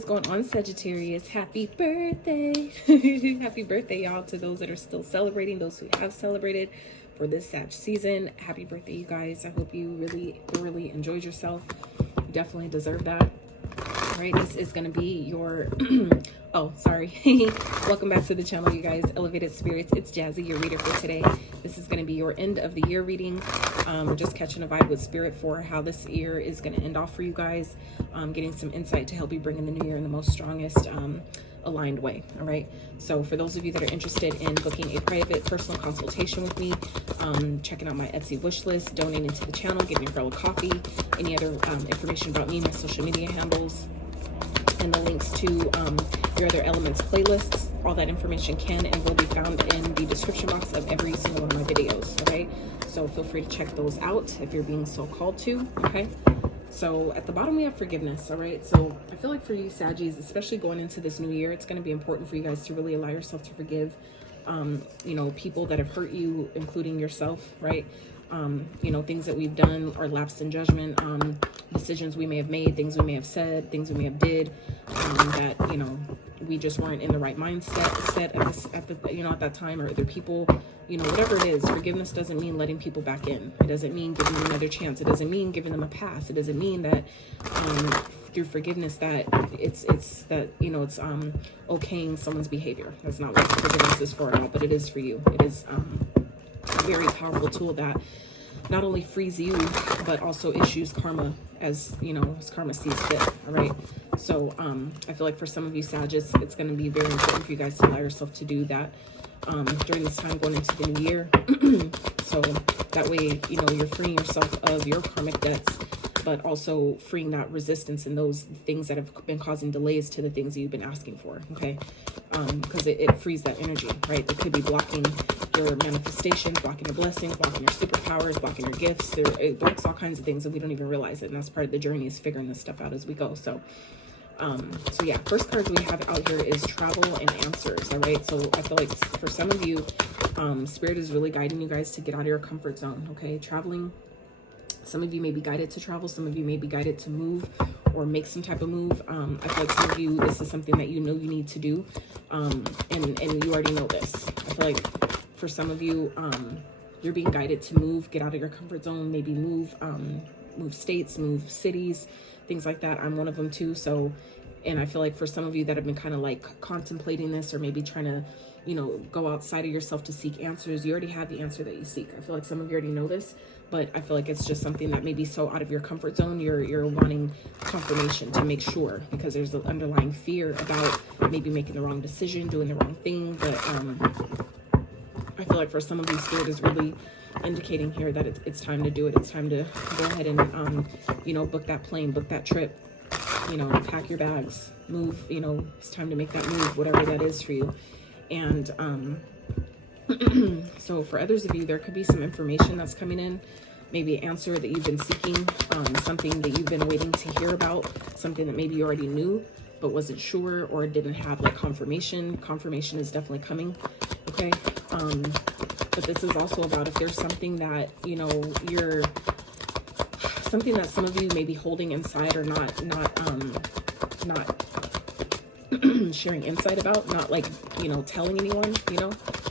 is going on, Sagittarius? Happy birthday. Happy birthday, y'all, to those that are still celebrating, those who have celebrated for this Sag season. Happy birthday, you guys. I hope you really thoroughly enjoyed yourself. You definitely deserve that. All right, this is going to be your oh, sorry. Welcome back to the channel, you guys. Elevated Spirits. It's Jazzy, your reader for today. This is going to be your end of the year reading. We're just catching a vibe with Spirit for how this year is going to end off for you guys. Getting some insight to help you bring in the new year in the most strongest aligned way. All right, so for those of you that are interested in booking a private personal consultation with me, checking out my Etsy wish list, donating to the channel, getting your girl a coffee, any other information about me, my social media handles, and the links to your other elements playlists, all that information can and will be found in the description box of every single one of my videos. Okay, so feel free to check those out if you're being so called to. Okay, so at the bottom we have forgiveness. All right, so I feel like for you Saggies, especially going into this new year, it's going to be important for you guys to really allow yourself to forgive you know, people that have hurt you, including yourself, right? You know, things that we've done or lapsed in judgment, decisions we may have made, things we may have said, things we may have did, that, you know, we just weren't in the right mindset at that time, or other people, you know, whatever it is. Forgiveness doesn't mean letting people back in. It doesn't mean giving them another chance. It doesn't mean giving them a pass. It doesn't mean that through forgiveness that it's that, you know, it's okaying someone's behavior. That's not what forgiveness is for at all, but it is for you. It is a very powerful tool that not only frees you but also issues karma as, you know, as karma sees fit. All right, so I feel like for some of you Sagittarius, it's going to be very important for you guys to allow yourself to do that during this time going into the new year. So that way, you know, you're freeing yourself of your karmic debts, but also freeing that resistance and those things that have been causing delays to the things that you've been asking for. Okay, because it frees that energy, right? It could be blocking your manifestations, blocking your blessings, blocking your superpowers, blocking your gifts. It blocks all kinds of things and we don't even realize it. And that's part of the journey, is figuring this stuff out as we go. So so yeah, first cards we have out here is travel and answers. All right, so I feel like for some of you, Spirit is really guiding you guys to get out of your comfort zone. Okay, traveling. Some of you may be guided to travel. Some of you may be guided to move or make some type of move. I feel like some of you, this is something that you know you need to do, and you already know this. I feel like for some of you, you're being guided to move, get out of your comfort zone, maybe move states, move cities, things like that. I'm one of them too. So, and I feel like for some of you that have been kind of like contemplating this, or maybe trying to, you know, go outside of yourself to seek answers, you already have the answer that you seek. I feel like some of you already know this, but I feel like it's just something that may be so out of your comfort zone. You're wanting confirmation to make sure, because there's an underlying fear about maybe making the wrong decision, doing the wrong thing. But I feel like for some of you, Spirit is really indicating here that it's time to do it. It's time to go ahead and you know, book that plane, book that trip, you know, pack your bags, move. You know, it's time to make that move, whatever that is for you. And so for others of you, there could be some information that's coming in, maybe an answer that you've been seeking, something that you've been waiting to hear about, something that maybe you already knew but wasn't sure or didn't have like confirmation. Confirmation is definitely coming. Okay, but this is also about if there's something that, you know, something that some of you may be holding inside, or not sharing insight about, not like, you know, telling anyone. You know,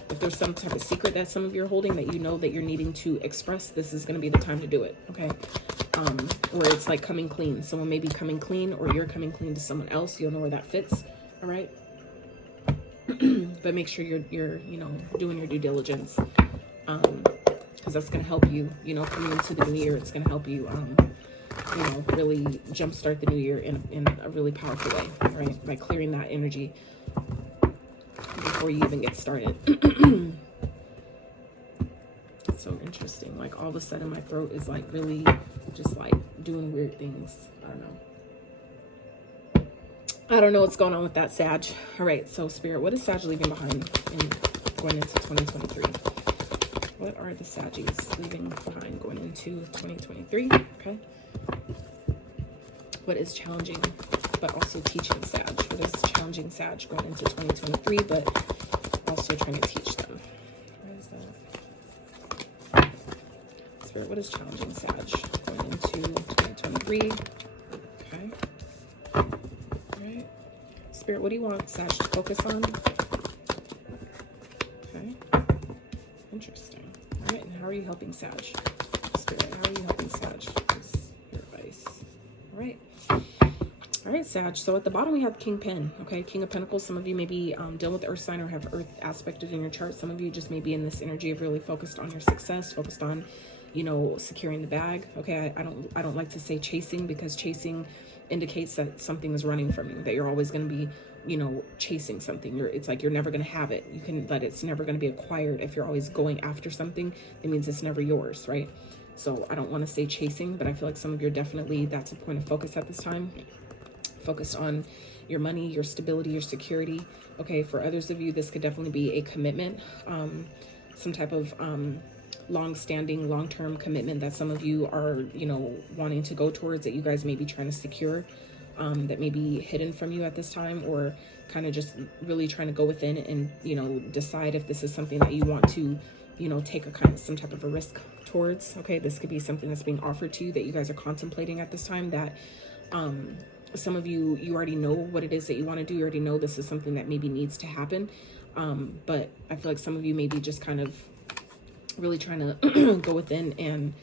if there's some type of secret that some of you are holding that you know that you're needing to express, this is going to be the time to do it. Okay, where it's like coming clean. Someone may be coming clean, or you're coming clean to someone else. You'll know where that fits. All right. But make sure you're you know, doing your due diligence, because that's going to help you, you know, coming into the new year. It's going to help you you know, really jumpstart the new year in a really powerful way, right? By clearing that energy before you even get started. It's so interesting. Like all of a sudden my throat is like really just like doing weird things. I don't know what's going on with that, Sag. All right, so Spirit, what is Sag leaving behind in going into 2023? What are the Saggies leaving behind going into 2023? Okay. What is challenging but also teaching Sag? What is challenging Sag going into 2023 but also trying to teach them? What is that? Spirit, what is challenging Sag going into 2023? Okay. All right. Spirit, what do you want Sag to focus on? Okay. Interesting. All right, and how are you helping Sag? Spirit, how are you helping Sag? Your advice. All right. All right, Sag. So at the bottom we have King Pen. Okay, King of Pentacles. Some of you may be dealing with Earth sign or have Earth aspected in your chart. Some of you just may be in this energy of really focused on your success, focused on, you know, securing the bag. Okay, I don't like to say chasing, because chasing indicates that something is running from you, that you're always going to be, you know, chasing something. It's like you're never going to have it. You can, but it's never going to be acquired. If you're always going after something, it means it's never yours, right? So I don't want to say chasing, but I feel like some of you are definitely, that's a point of focus at this time. Focused on your money, your stability, your security. Okay, for others of you, this could definitely be a commitment, some type of long-standing, long-term commitment that some of you are, you know, wanting to go towards, that you guys may be trying to secure, that may be hidden from you at this time, or kind of just really trying to go within and, you know, decide if this is something that you want to, you know, take a kind of some type of a risk towards. Okay, this could be something that's being offered to you that you guys are contemplating at this time, that some of you, you already know what it is that you want to do. You already know this is something that maybe needs to happen. But I feel like some of you may be just kind of really trying to go within, and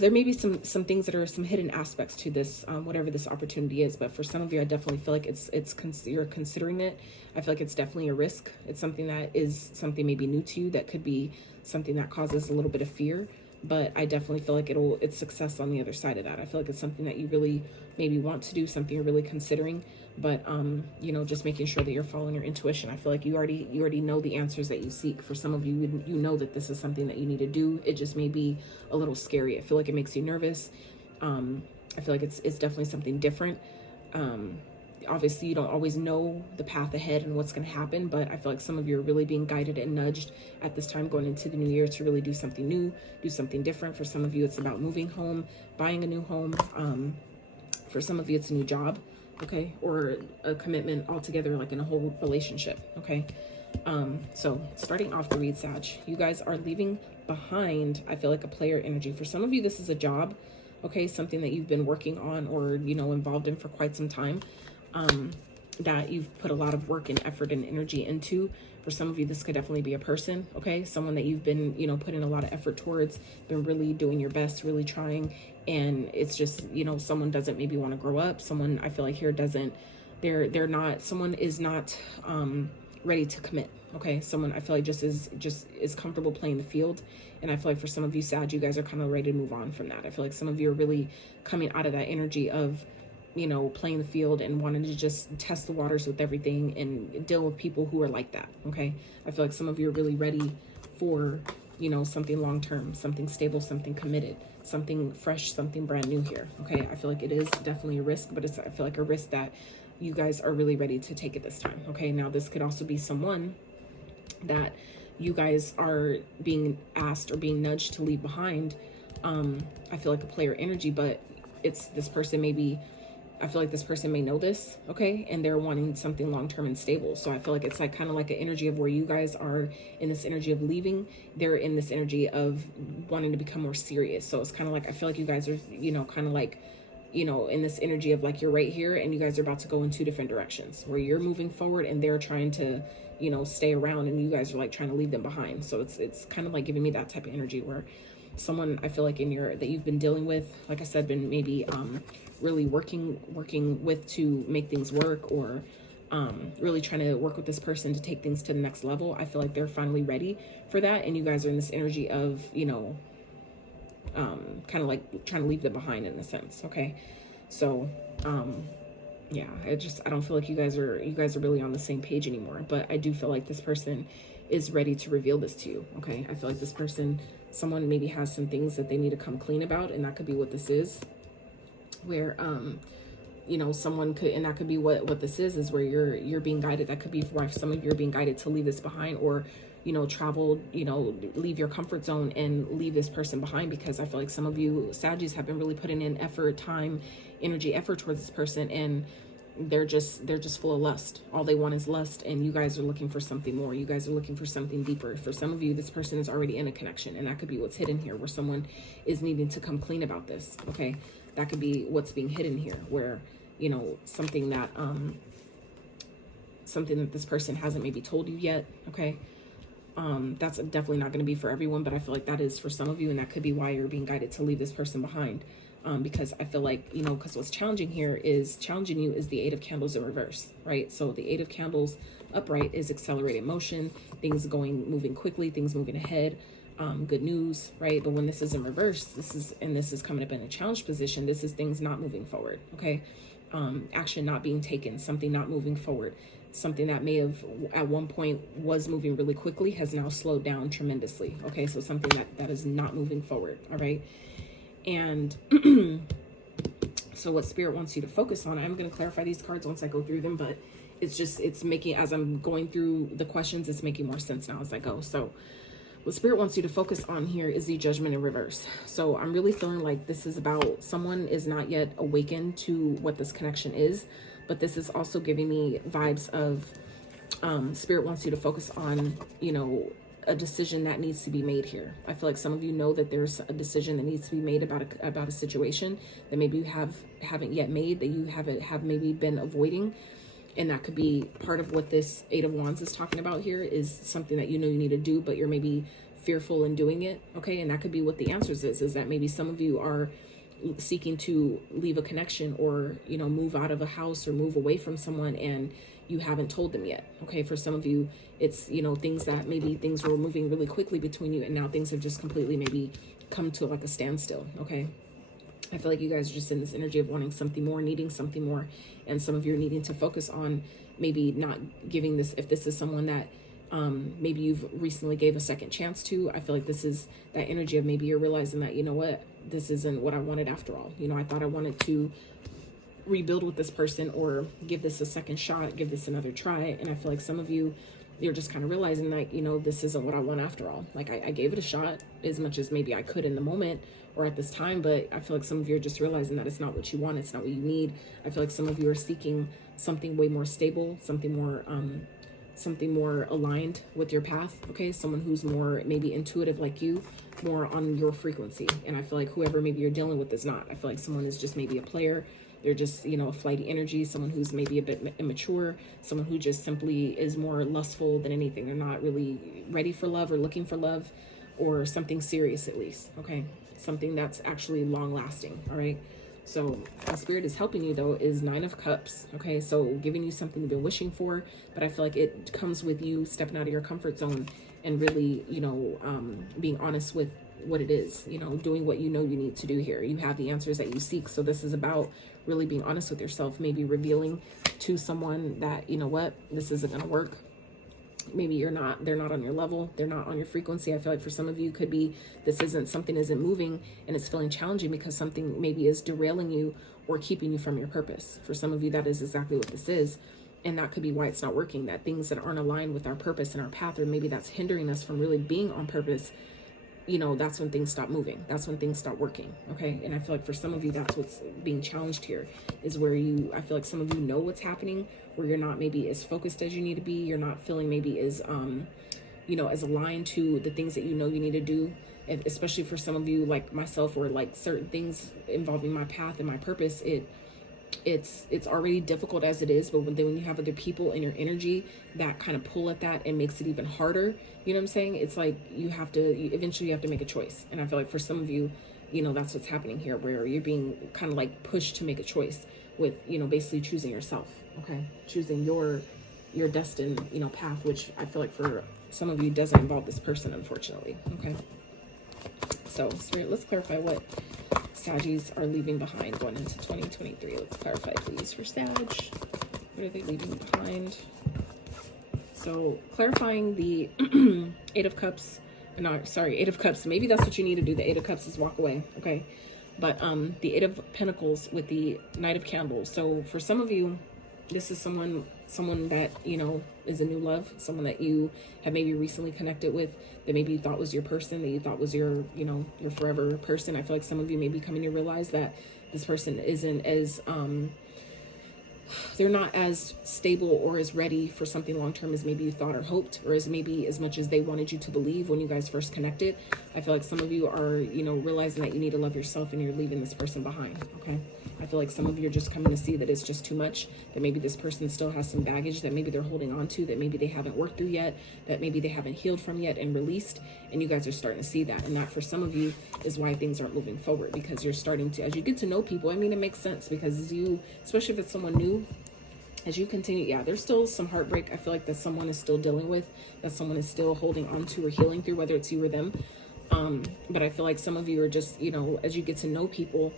there may be some things that are some hidden aspects to this, whatever this opportunity is. But for some of you, I definitely feel like you're considering it. I feel like it's definitely a risk. It's something that is something maybe new to you, that could be something that causes a little bit of fear. But I definitely feel like it's success on the other side of that. I feel like it's something that you really maybe want to do, something you're really considering, but you know, just making sure that you're following your intuition. I feel like you already know the answers that you seek. For some of you, you know that this is something that you need to do. It just may be a little scary. I feel like it makes you nervous. I feel like it's definitely something different. Obviously, you don't always know the path ahead and what's going to happen, but I feel like some of you are really being guided and nudged at this time going into the new year to really do something new, do something different. For some of you, it's about moving home, buying a new home. For some of you, it's a new job, okay, or a commitment altogether, like in a whole relationship, okay. So starting off the read, Sag, you guys are leaving behind, I feel like, a player energy. For some of you, this is a job, okay, something that you've been working on or, you know, involved in for quite some time. That you've put a lot of work and effort and energy into. For some of you, this could definitely be a person, okay? Someone that you've been, you know, putting a lot of effort towards, been really doing your best, really trying, and it's just, you know, someone doesn't maybe want to grow up. Someone, I feel like here, doesn't, they're not, someone is not ready to commit, okay? Someone, I feel like just is comfortable playing the field. And I feel like for some of you, Sag, you guys are kind of ready to move on from that. I feel like some of you are really coming out of that energy of, you know, playing the field and wanting to just test the waters with everything and deal with people who are like that, okay? I feel like some of you are really ready for, you know, something long-term, something stable, something committed, something fresh, something brand new here, okay? I feel like it is definitely a risk, but I feel like a risk that you guys are really ready to take it this time, okay? Now, this could also be someone that you guys are being asked or being nudged to leave behind. I feel like a player energy, but it's this person maybe, I feel like this person may know this, okay? And they're wanting something long-term and stable. So I feel like it's like kind of like an energy of where you guys are in this energy of leaving. They're in this energy of wanting to become more serious. So it's kind of like, I feel like you guys are, you know, kind of like, you know, in this energy of like, you're right here and you guys are about to go in two different directions, where you're moving forward and they're trying to, you know, stay around, and you guys are like trying to leave them behind. So it's kind of like giving me that type of energy where someone, I feel like that you've been dealing with, like I said, been maybe really working with to make things work, or really trying to work with this person to take things to the next level. I feel like they're finally ready for that, and you guys are in this energy of, you know, kind of like trying to leave them behind in a sense, okay? So yeah, I don't feel like you guys are really on the same page anymore, but I do feel like this person is ready to reveal this to you, okay? I feel like this person, someone maybe has some things that they need to come clean about, and that could be what this is, where you know, someone could, and that could be what this is where you're being guided. That could be why some of you are being guided to leave this behind, or, you know, travel, you know, leave your comfort zone and leave this person behind, because I feel like some of you Saggies have been really putting in effort, time, energy, effort towards this person, and they're just full of lust. All they want is lust, and you guys are looking for something more. You guys are looking for something deeper. For some of you, this person is already in a connection, and that could be what's hidden here, where someone is needing to come clean about this, okay? That could be what's being hidden here, where, you know, something that something that this person hasn't maybe told you yet. Okay. That's definitely not going to be for everyone, but I feel like that is for some of you, and that could be why you're being guided to leave this person behind. Because I feel like, you know, because what's challenging you is the Eight of Candles in reverse, right? So the Eight of Candles upright is accelerated motion, things moving quickly, things moving ahead, good news, right? But when this is in reverse, this is coming up in a challenge position. This is things not moving forward, okay? Action not being taken, something not moving forward. Something that may have at one point was moving really quickly has now slowed down tremendously. Okay, so something that is not moving forward. All right. And so what Spirit wants you to focus on, I'm going to clarify these cards once I go through them, but it's making, as I'm going through the questions, it's making more sense now as I go. So what Spirit wants you to focus on here is the Judgment in reverse. So I'm really feeling like this is about someone is not yet awakened to what this connection is. But this is also giving me vibes of Spirit wants you to focus on, you know, a decision that needs to be made here. I feel like some of you know that there's a decision that needs to be made about a situation that maybe you haven't yet made, that you have maybe been avoiding. And that could be part of what this Eight of Wands is talking about here, is something that you know you need to do, but you're maybe fearful in doing it. Okay. And that could be what the answers is that maybe some of you are seeking to leave a connection, or, you know, move out of a house or move away from someone, and you haven't told them yet. Okay. For some of you, it's, you know, things were moving really quickly between you, and now things have just completely maybe come to like a standstill. Okay. I feel like you guys are just in this energy of wanting something more, needing something more. And some of you are needing to focus on maybe not giving this, if this is someone that maybe you've recently gave a second chance to. I feel like this is that energy of maybe you're realizing that, you know what, this isn't what I wanted after all. You know, I thought I wanted to rebuild with this person, or give this a second shot, give this another try. And I feel like some of you, you're just kind of realizing that, you know, this isn't what I want after all. Like I gave it a shot as much as maybe I could in the moment or at this time, but I feel like some of you are just realizing that it's not what you want. It's not what you need. I feel like some of you are seeking something way more stable, something more aligned with your path. Okay. Someone who's more maybe intuitive like you, more on your frequency. And I feel like whoever maybe you're dealing with is not. I feel like someone is just maybe a player. They're just, you know, a flighty energy, someone who's maybe a bit immature, someone who just simply is more lustful than anything. They're not really ready for love or looking for love, or something serious at least. Okay. Something that's actually long lasting. All right. So the Spirit is helping you though is Nine of Cups. Okay. So giving you something you've been wishing for, but I feel like it comes with you stepping out of your comfort zone and really, you know, being honest with what it is, you know, doing what you know you need to do here. You have the answers that you seek. So this is about really being honest with yourself, maybe revealing to someone that, you know what, this isn't going to work. Maybe they're not on your level. They're not on your frequency. I feel like for some of you could be, something isn't moving and it's feeling challenging because something maybe is derailing you or keeping you from your purpose. For some of you, that is exactly what this is. And that could be why it's not working, that things that aren't aligned with our purpose and our path, or maybe that's hindering us from really being on purpose. You know, that's when things stop moving. That's when things start working. Okay. And I feel like for some of you, that's what's being challenged here, is where I feel like some of you know what's happening, where you're not maybe as focused as you need to be. You're not feeling maybe as, you know, as aligned to the things that you know you need to do. And especially for some of you like myself, or like certain things involving my path and my purpose, it's already difficult as it is, but when you have other people in your energy that kind of pull at that, it makes it even harder. You know what I'm saying? It's like eventually you have to make a choice. And I feel like for some of you, you know, that's what's happening here, where you're being kind of like pushed to make a choice with, you know, basically choosing yourself. Okay. Choosing your destined, you know, path, which I feel like for some of you doesn't involve this person, unfortunately. Okay. So Spirit, let's clarify what Saggies are leaving behind going into 2023. Let's clarify, please, for Sag. What are they leaving behind? So clarifying the Eight of Cups. Eight of Cups. Maybe that's what you need to do. The Eight of Cups is walk away. Okay. But the Eight of Pentacles with the Knight of Candles. So for some of you, this is someone that, you know, is a new love, someone that you have maybe recently connected with, that maybe you thought was your person, that you thought was your, you know, your forever person. I feel like some of you may be coming to realize that this person isn't as, they're not as stable or as ready for something long-term as maybe you thought or hoped, or as maybe as much as they wanted you to believe when you guys first connected. I feel like some of you are, you know, realizing that you need to love yourself and you're leaving this person behind. Okay. I feel like some of you are just coming to see that it's just too much, that maybe this person still has some baggage that maybe they're holding on to, that maybe they haven't worked through yet, that maybe they haven't healed from yet and released, and you guys are starting to see that. And that for some of you is why things aren't moving forward, because you're starting to, as you get to know people, I mean, it makes sense, because as you, especially if it's someone new, as you continue, yeah, there's still some heartbreak I feel like that someone is still dealing with, that someone is still holding on to or healing through, whether it's you or them. But I feel like some of you are just, you know, as you get to know people,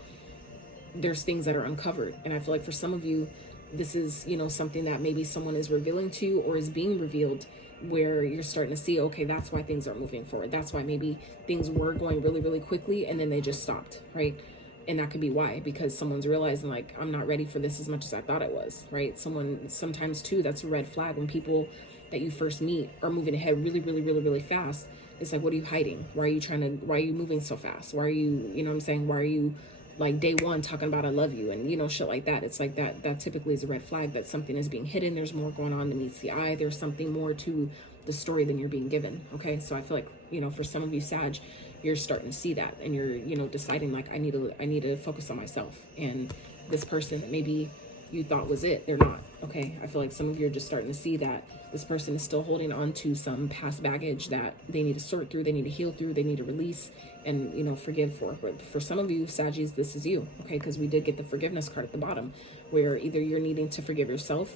there's things that are uncovered. And I feel like for some of you, this is, you know, something that maybe someone is revealing to you or is being revealed, where you're starting to see, okay, that's why things aren't moving forward. That's why maybe things were going really, really quickly and then they just stopped, right? And that could be why, because someone's realizing, like, I'm not ready for this as much as I thought I was, right? Sometimes too, that's a red flag when people that you first meet are moving ahead really, really, really, really fast. It's like, what are you hiding? Why are you moving so fast? Why are you, you know what I'm saying? Why are you like day one talking about I love you and, you know, shit like that? It's like that typically is a red flag that something is being hidden. There's more going on than meets the eye. There's something more to the story than you're being given. Okay. So I feel like, you know, for some of you Sag, you're starting to see that, and you're, you know, deciding like, I need to focus on myself, and this person that maybe you thought was it, they're not. Okay. I feel like some of you are just starting to see that this person is still holding on to some past baggage that they need to sort through, they need to heal through, they need to release and, you know, forgive for. But for some of you Saggies, this is you. Okay. Because we did get the forgiveness card at the bottom, where either you're needing to forgive yourself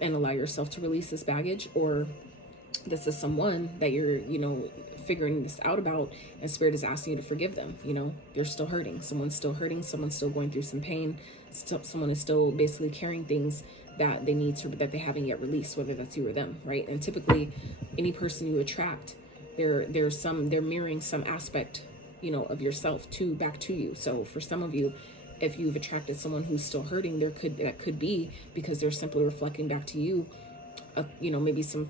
and allow yourself to release this baggage, or this is someone that you're, you know, figuring this out about, and Spirit is asking you to forgive them. You know, you're still hurting. Someone's still hurting. Someone's still going through some pain. Someone is still basically carrying things that they need to, that they haven't yet released, whether that's you or them, right? And typically any person you attract, they're mirroring some aspect, you know, of yourself back to you. So for some of you, if you've attracted someone who's still hurting, that could be because they're simply reflecting back to you, you know, maybe some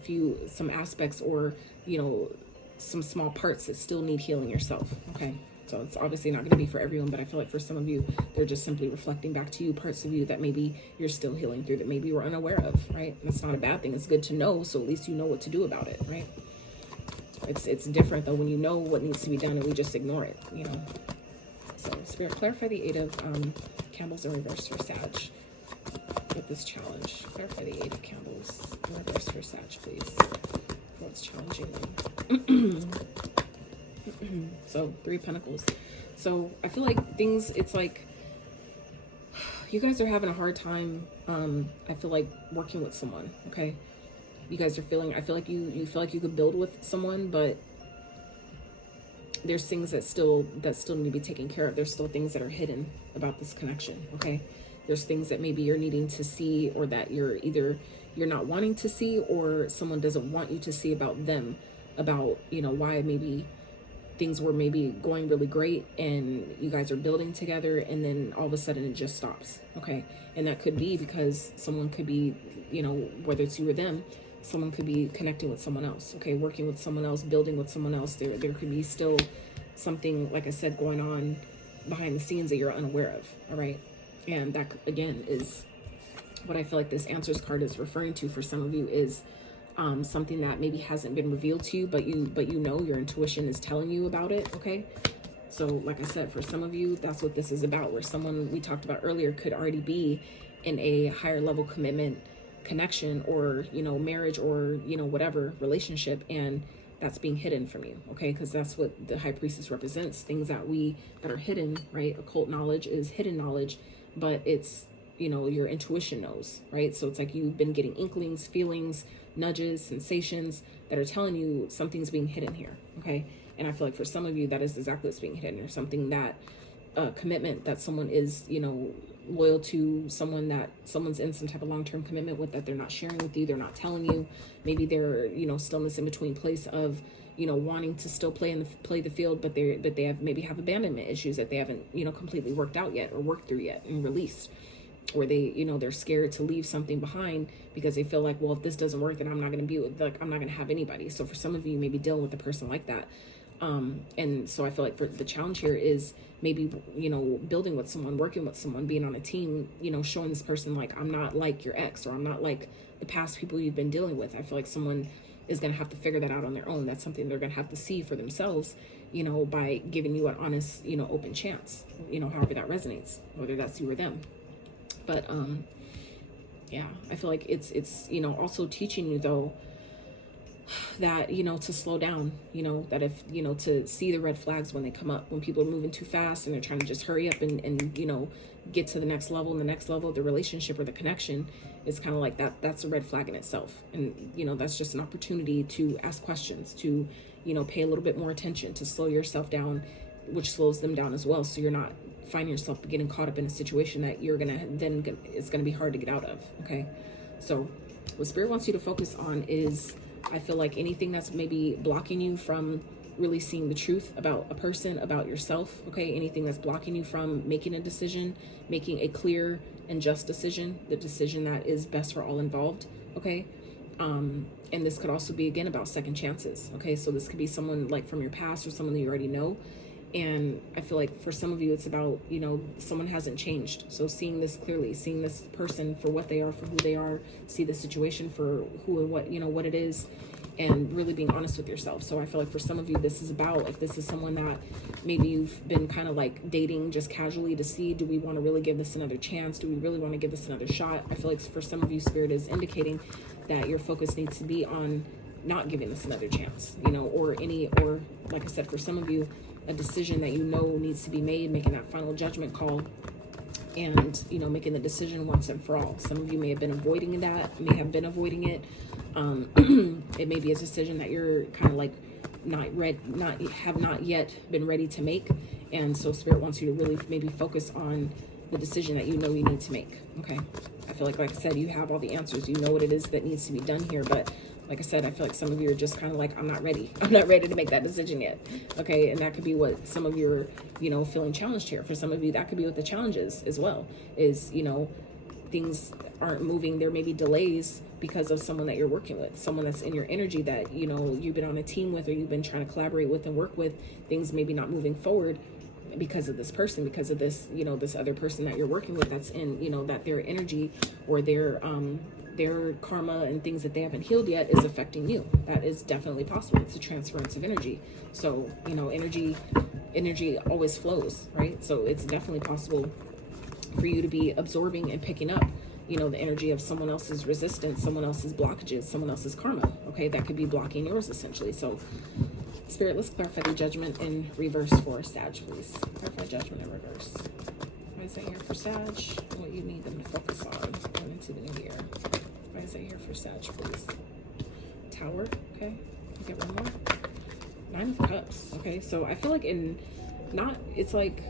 aspects, or, you know, some small parts that still need healing yourself. Okay. So it's obviously not going to be for everyone, but I feel like for some of you, they're just simply reflecting back to you parts of you that maybe you're still healing through, that maybe you were unaware of, right? And that's not a bad thing. It's good to know, so at least you know what to do about it, right? It's different though when you know what needs to be done and we just ignore it, you know? So Spirit, clarify the 8 of candles in reverse for Sag with this challenge. Clarify the 8 of candles in reverse for Sag, please. What's challenging them? So 3 of Pentacles. So I feel like things, it's like you guys are having a hard time, I feel like, working with someone. Okay, you guys are feeling, I feel like you feel like you could build with someone, but there's things that still need to be taken care of. There's still things that are hidden about this connection. Okay, there's things that maybe you're needing to see, or that you're not wanting to see, or someone doesn't want you to see about them, about, you know, why maybe things were maybe going really great and you guys are building together, and then all of a sudden it just stops. Okay. And that could be because someone could be, you know, whether it's you or them, someone could be connecting with someone else. Okay. Working with someone else, building with someone else. There could be still something, like I said, going on behind the scenes that you're unaware of. All right. And that again is what I feel like this answers card is referring to for some of you, is something that maybe hasn't been revealed to you, but you know your intuition is telling you about it. Okay. So like I said, for some of you, that's what this is about, where someone we talked about earlier could already be in a higher level commitment, connection, or, you know, marriage, or, you know, whatever relationship, and that's being hidden from you. Okay. Because that's what the High Priestess represents, things that are hidden, right? Occult knowledge is hidden knowledge, but it's, you know, your intuition knows, right? So it's like you've been getting inklings, feelings, nudges, sensations that are telling you something's being hidden here. Okay. And I feel like for some of you, that is exactly what's being hidden, or something that commitment that someone is, you know, loyal to, someone that someone's in some type of long-term commitment with, that they're not sharing with you, they're not telling you. Maybe they're, you know, still in this in-between place of, you know, wanting to still play the field, but they have abandonment issues that they haven't, you know, completely worked out yet, or worked through yet and released. Or they, you know, they're scared to leave something behind because they feel like, well, if this doesn't work, then I'm not going to be with, like, I'm not going to have anybody. So for some of you, you may be dealing with a person like that. And so I feel like for the challenge here is maybe, you know, building with someone, working with someone, being on a team, you know, showing this person, like, I'm not like your ex, or I'm not like the past people you've been dealing with. I feel like someone is going to have to figure that out on their own. That's something they're going to have to see for themselves, you know, by giving you an honest, you know, open chance, you know, however that resonates, whether that's you or them. But yeah, I feel like it's you know, also teaching you though that, you know, to slow down, you know, that if, you know, to see the red flags when they come up, when people are moving too fast and they're trying to just hurry up and you know, get to the next level, and the next level of the relationship or the connection is kind of like that's a red flag in itself. And, you know, that's just an opportunity to ask questions, to, you know, pay a little bit more attention, to slow yourself down, which slows them down as well. So you're not finding yourself getting caught up in a situation that you're gonna then it's gonna be hard to get out of. Okay, so what Spirit wants you to focus on is, I feel like anything that's maybe blocking you from really seeing the truth about a person, about yourself, okay? Anything that's blocking you from making a decision, making a clear and just decision, the decision that is best for all involved, okay? And this could also be, again, about second chances, okay? So this could be someone like from your past or someone that you already know. And I feel like for some of you, it's about, you know, someone hasn't changed. So seeing this clearly, seeing this person for what they are, for who they are, see the situation for who and what, you know, what it is, and really being honest with yourself. So I feel like for some of you, this is about, if this is someone that maybe you've been kind of like dating just casually to see, do we want to really give this another chance? Do we really want to give this another shot? I feel like for some of you, Spirit is indicating that your focus needs to be on not giving this another chance, you know, or like I said, for some of you, a decision that you know needs to be made, making that final judgment call, and, you know, making the decision once and for all. Some of you may have been avoiding that, it. It may be a decision that you're kind of like have not yet been ready to make. And so Spirit wants you to really maybe focus on the decision that you know you need to make. Okay. I feel like I said, you have all the answers. You know what it is that needs to be done here. But like I said, I feel like some of you are just kind of like, I'm not ready to make that decision yet. Okay. And that could be what some of you are, you know, feeling challenged here. For some of you, that could be what the challenge is as well, is, you know, things aren't moving. There may be delays because of someone that you're working with, someone that's in your energy that, you know, you've been on a team with, or you've been trying to collaborate with and work with. Things maybe not moving forward because of this person, because of this, you know, this other person that you're working with, that's in, you know, that their energy or their karma and things that they haven't healed yet is affecting you. That is definitely possible. It's a transference of energy. So, you know, energy always flows, right? So it's definitely possible for you to be absorbing and picking up, you know, the energy of someone else's resistance, someone else's blockages, someone else's karma. Okay, that could be blocking yours essentially. So Spirit, let's clarify the judgment in reverse for Sag, please. Clarify judgment in reverse. Why is that here for Sag? What you need them to focus on going into the new year. Why is that here for Sag, please? Tower, okay. Get one more. 9 of Cups, okay. So I feel like it's like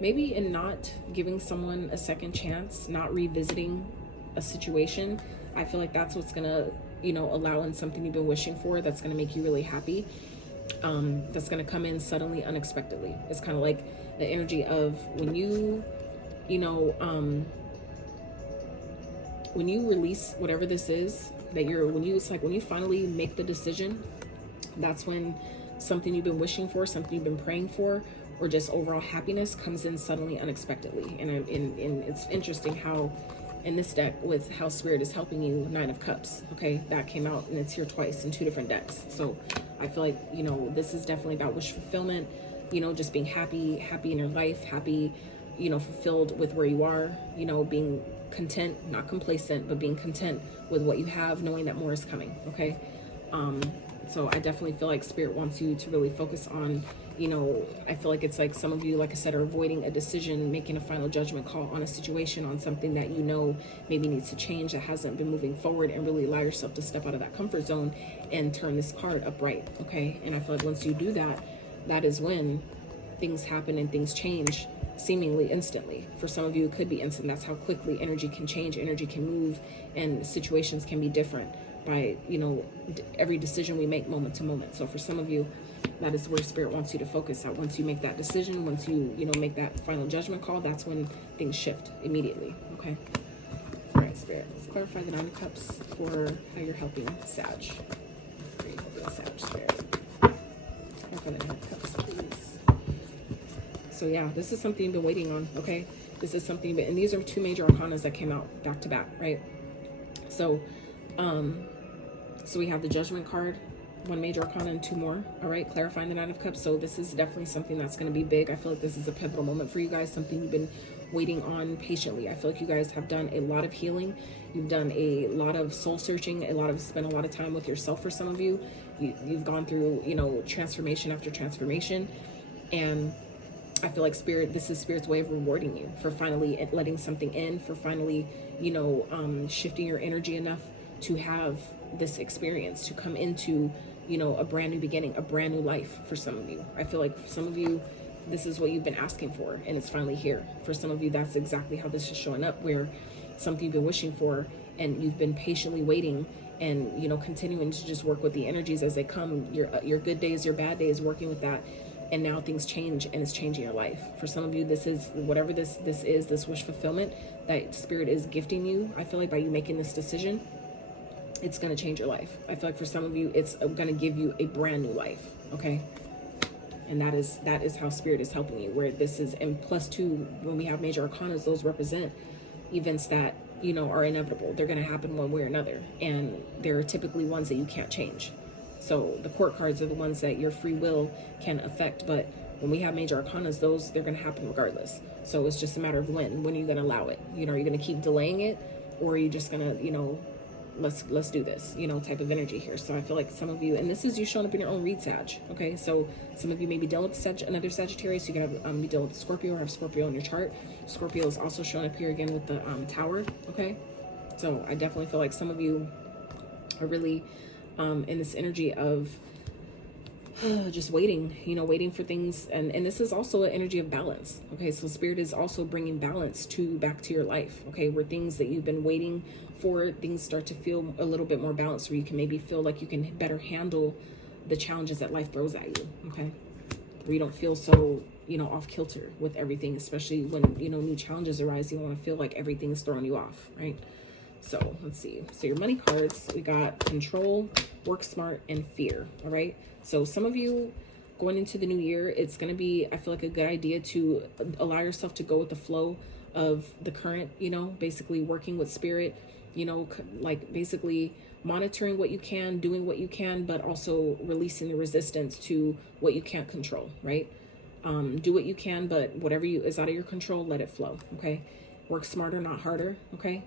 maybe in not giving someone a second chance, not revisiting a situation, I feel like that's what's gonna, you know, allow in something you've been wishing for, that's gonna make you really happy. That's gonna come in suddenly, unexpectedly. It's kind of like the energy of when you know, when you release whatever this is that when you finally make the decision, that's when something you've been wishing for, something you've been praying for, or just overall happiness comes in suddenly, unexpectedly. And it's interesting how in this deck, with how Spirit is helping you, 9 of Cups, okay, that came out and it's here twice in 2 different decks. So I feel like, you know, this is definitely about wish fulfillment, you know, just being happy in your life, happy, you know, fulfilled with where you are, you know, being content, not complacent, but being content with what you have, knowing that more is coming. Okay. So I definitely feel like Spirit wants you to really focus on, you know, I feel like it's like some of you, like I said, are avoiding a decision, making a final judgment call on a situation, on something that you know maybe needs to change, that hasn't been moving forward, and really allow yourself to step out of that comfort zone and turn this card upright. Okay. And I feel like once you do that, that is when things happen and things change seemingly instantly. For some of you, it could be instant. That's how quickly energy can change, energy can move, and situations can be different by, you know, every decision we make moment to moment. So for some of you, that is where Spirit wants you to focus on. Once you make that decision, once you know, make that final judgment call, that's when things shift immediately. Okay. All right, Spirit, let's clarify the 9 of Cups for how you're helping Sag. How you're helping Sag, Spirit. Clarify the 9 of Cups, please. So yeah, this is something you've been waiting on. Okay. This is something, and these are 2 major arcanas that came out back to back, right? So, so we have the Judgment card, 1 major arcana and 2 more. All right, clarifying the 9 of Cups. So this is definitely something that's going to be big. I feel like this is a pivotal moment for you guys, something you've been waiting on patiently. I feel like you guys have done a lot of healing. You've done a lot of soul searching, spent a lot of time with yourself for some of you. You've gone through, you know, transformation after transformation. And I feel like this is Spirit's way of rewarding you for finally letting something in, for finally, you know, shifting your energy enough to have this experience, to come into, you know, a brand new beginning, a brand new life for some of you. I feel like for some of you, this is what you've been asking for, and it's finally here. For some of you, that's exactly how this is showing up, where something you've been wishing for, and you've been patiently waiting, and, you know, continuing to just work with the energies as they come, your good days, your bad days, working with that. And now things change, and it's changing your life. For some of you, this is whatever this is, this wish fulfillment that Spirit is gifting you. I feel like by you making this decision, it's going to change your life. I feel like for some of you, it's going to give you a brand new life. Okay. And that is how Spirit is helping you, where this is, and +2, when we have major arcanas, those represent events that, you know, are inevitable. They're going to happen one way or another. And they're typically ones that you can't change. So the court cards are the ones that your free will can affect. But when we have major arcanas, they're going to happen regardless. So it's just a matter of when are you going to allow it? You know, are you going to keep delaying it, or are you just going to, you know, let's do this, you know, type of energy here. So I feel like some of you, and this is you showing up in your own read Sag. Okay. So some of you may be dealing with another Sagittarius. You can have, be dealing with Scorpio, or have Scorpio in your chart. Scorpio is also showing up here again with the Tower. Okay. So I definitely feel like some of you are really in this energy of just waiting, you know, waiting for things. And this is also an energy of balance. Okay. So Spirit is also bringing balance back to your life. Okay. Where things that you've been waiting for, things start to feel a little bit more balanced, where you can maybe feel like you can better handle the challenges that life throws at you. Okay. Where you don't feel so, you know, off kilter with everything, especially when, you know, new challenges arise. You want to feel like everything is throwing you off. Right. So let's see. So your money cards, we got control, work smart, and fear. All right. So some of you going into the new year, it's going to be, I feel like, a good idea to allow yourself to go with the flow of the current, you know, basically working with Spirit, you know, like basically monitoring what you can, doing what you can, but also releasing the resistance to what you can't control. Right. Do what you can, but whatever is out of your control, let it flow. Okay. Work smarter, not harder. Okay.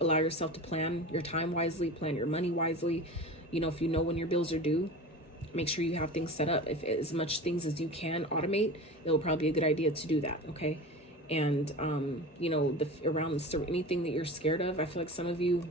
Allow yourself to plan your time wisely, plan your money wisely. You know, if you know when your bills are due, make sure you have things set up. If as much things as you can automate, it'll probably be a good idea to do that. Okay. And, you know, around anything that you're scared of, I feel like some of you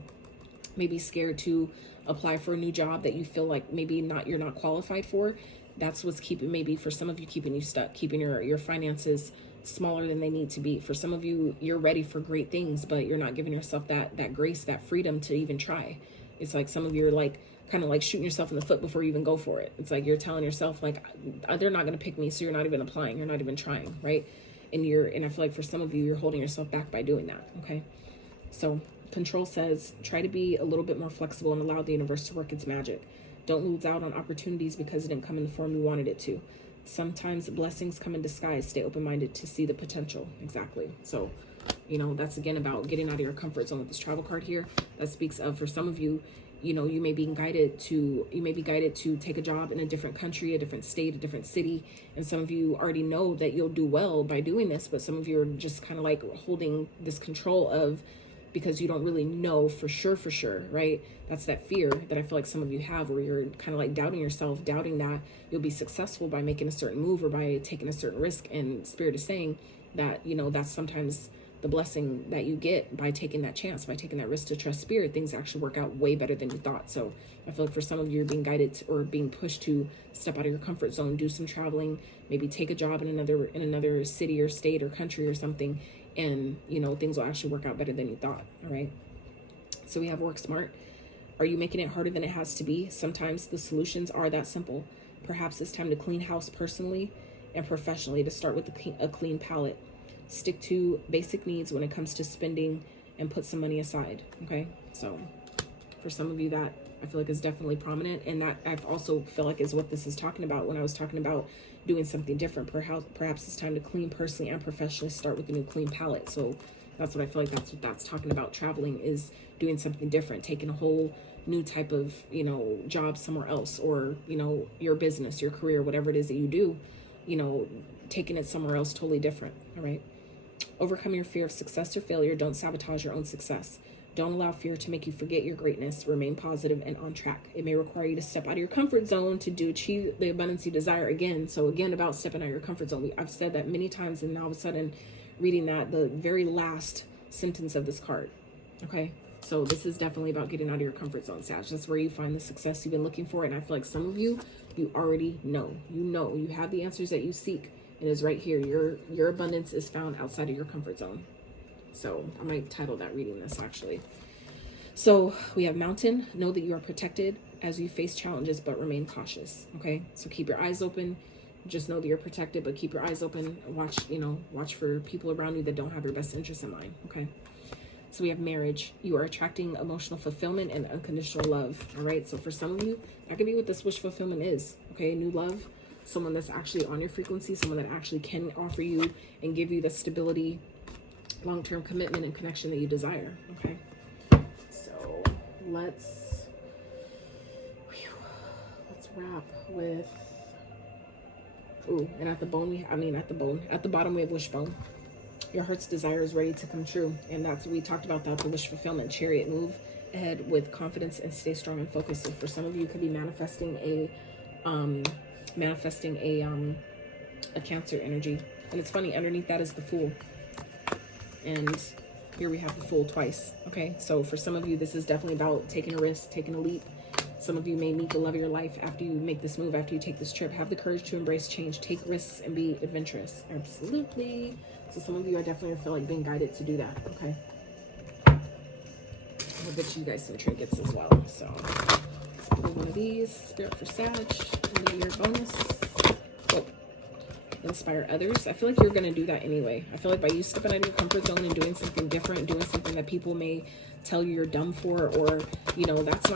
may be scared to apply for a new job that you feel like maybe you're not qualified for. That's what's maybe for some of you, keeping you stuck, keeping your finances smaller than they need to be. For some of you, you're ready for great things, but you're not giving yourself that grace, that freedom to even try. It's like some of you are like kind of like shooting yourself in the foot before you even go for it. It's like you're telling yourself like, they're not going to pick me, so you're not even applying, you're not even trying, right? And I feel like for some of you, you're holding yourself back by doing that. Okay. So control says, try to be a little bit more flexible and allow the universe to work its magic. Don't lose out on opportunities because it didn't come in the form you wanted it to. Sometimes blessings come in disguise. Stay open-minded to see the potential. Exactly. So, you know, that's again about getting out of your comfort zone with this travel card here. That speaks of, for some of you, you know, you may be guided to take a job in a different country, a different state, a different city. And some of you already know that you'll do well by doing this, but some of you are just kind of like holding this control of, because you don't really know for sure, right? That's that fear that I feel like some of you have, where you're kind of like doubting yourself, doubting that you'll be successful by making a certain move or by taking a certain risk. And Spirit is saying that, you know, that's sometimes the blessing that you get by taking that chance, by taking that risk to trust Spirit. Things actually work out way better than you thought. So I feel like for some of you, you're being guided or being pushed to step out of your comfort zone, do some traveling, maybe take a job in another city or state or country or something. And, you know, things will actually work out better than you thought. All right. So we have work smart. Are you making it harder than it has to be? Sometimes the solutions are that simple. Perhaps it's time to clean house personally and professionally, to start with a clean palette. Stick to basic needs when it comes to spending and put some money aside. Okay. So for some of you, that I feel like is definitely prominent. And that I've also feel like is what this is talking about when I was talking about doing something different. Perhaps it's time to clean personally and professionally, start with a new clean palette. So that's what I feel like that's what that's talking about. Traveling is doing something different, taking a whole new type of, you know, job somewhere else, or, you know, your business, your career, whatever it is that you do, you know, taking it somewhere else totally different. All right. Overcome your fear of success or failure. Don't sabotage your own success. Don't allow fear to make you forget your greatness. Remain positive and on track. It may require you to step out of your comfort zone to achieve the abundance you desire again. So again, about stepping out of your comfort zone. I've said that many times, and all of a sudden reading that, the very last sentence of this card. Okay. So this is definitely about getting out of your comfort zone, Sag. That's where you find the success you've been looking for. And I feel like some of you, you already know. You have the answers that you seek. It is right here. Your abundance is found outside of your comfort zone. So I might title that reading this actually. So we have Mountain. Know that you are protected as you face challenges, but remain cautious. Okay. So keep your eyes open. Just know that you're protected, but keep your eyes open. Watch for people around you that don't have your best interests in mind. Okay. So we have Marriage. You are attracting emotional fulfillment and unconditional love. All right. So for some of you, that could be what this wish fulfillment is. Okay. New love. Someone that's actually on your frequency. Someone that actually can offer you and give you the stability, long-term commitment and connection that you desire. Okay. So let's wrap with, and at the bottom we have Wishbone. Your heart's desire is ready to come true. And we talked about that, the wish fulfillment. Chariot. Move ahead with confidence and stay strong and focused. So for some of you, it could be manifesting a Cancer energy. And it's funny, underneath that is the Fool. And here we have the Fool twice. Okay, so for some of you, this is definitely about taking a risk, taking a leap. Some of you may meet the love of your life after you make this move, after you take this trip. Have the courage to embrace change, take risks, and be adventurous. Absolutely. So some of you, I definitely feel like being guided to do that. Okay. I'll get you guys some trinkets as well. So let's pull one of these. Spirit for Sag. End of year bonus. Oh. Inspire others. I feel like you're going to do that anyway. I feel like by you stepping out of your comfort zone and doing something different, doing something that people may tell you you're dumb for, or that's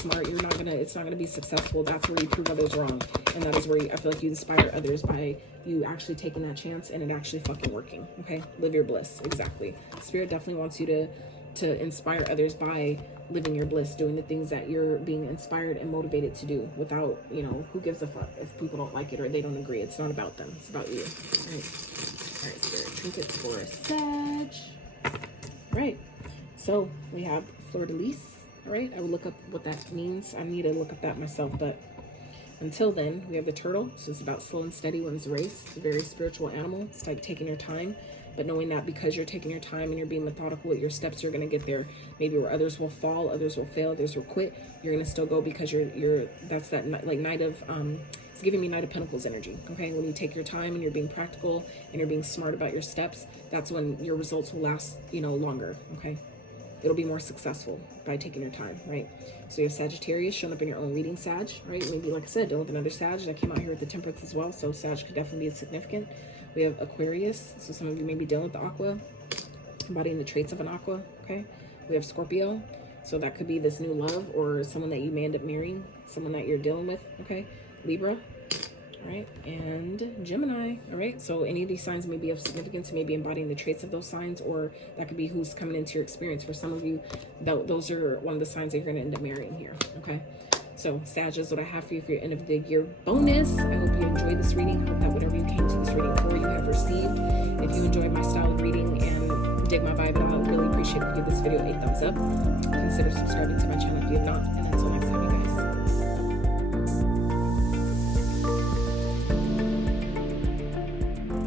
smart, it's not gonna be successful. That's where you prove others wrong. And that is where I feel like you inspire others by you actually taking that chance and it actually fucking working. Okay, live your bliss. Exactly. Spirit definitely wants you to inspire others by living your bliss, doing the things that you're being inspired and motivated to do without, who gives a fuck if people don't like it or they don't agree. It's not about them, it's about you. All right, Spirit, trinkets for Sag. All right, so we have fleur-de-lis. All right, I will look up what that means. I need to look up that myself, but until then, we have the turtle. So it's about slow and steady wins the race. It's a very spiritual animal. It's like taking your time, but knowing that because you're taking your time and you're being methodical with your steps, you're going to get there. Maybe where others will fall, others will fail, others will quit, you're going to still go because that's that like Knight of, it's giving me Knight of Pentacles energy. Okay, when you take your time and you're being practical and you're being smart about your steps, that's when your results will last, longer. Okay. It'll be more successful by taking your time, right? So you have Sagittarius showing up in your own reading, Sag, right? Maybe, like I said, dealing with another Sag that came out here with the Temperance as well. So Sag could definitely be significant. We have Aquarius. So some of you may be dealing with the Aqua, embodying the traits of an Aqua, okay? We have Scorpio. So that could be this new love or someone that you may end up marrying, someone that you're dealing with, okay? Libra. All right, and Gemini. All right, so any of these signs may be of significance, may be embodying the traits of those signs, or that could be who's coming into your experience. For some of you, those are one of the signs that you're going to end up marrying here. Okay, so Sag is what I have for you for your end of the year bonus. I hope you enjoyed this reading. I hope that whatever you came to this reading for, you have received. If you enjoyed my style of reading and dig my vibe, I would really appreciate if you give this video a thumbs up. Consider subscribing to my channel if you have not. And until next time, you guys.